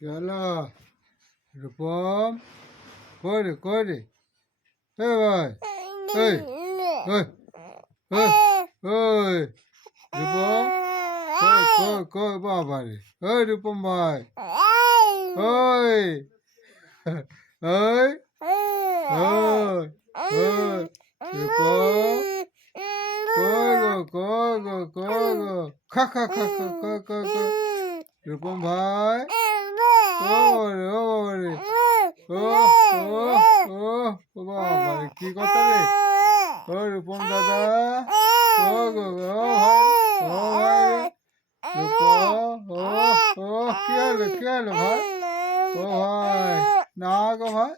গেল রূপম কই রে কই রে এ ভাই এই ওই ওই ওই রূপম কই কই কই বাবা রে ওই রূপম ভাই ওই ওই ওই ওই রূপম কই গো খা খা খা খা খা খা খা রূপম ভাই ও রে ও ও ও ও বাবা রে কি কথা রে ও রূপম দাদা ও গো ও ভাই রূপম ও কি হলো ভাই ও ভাই না গো ভাই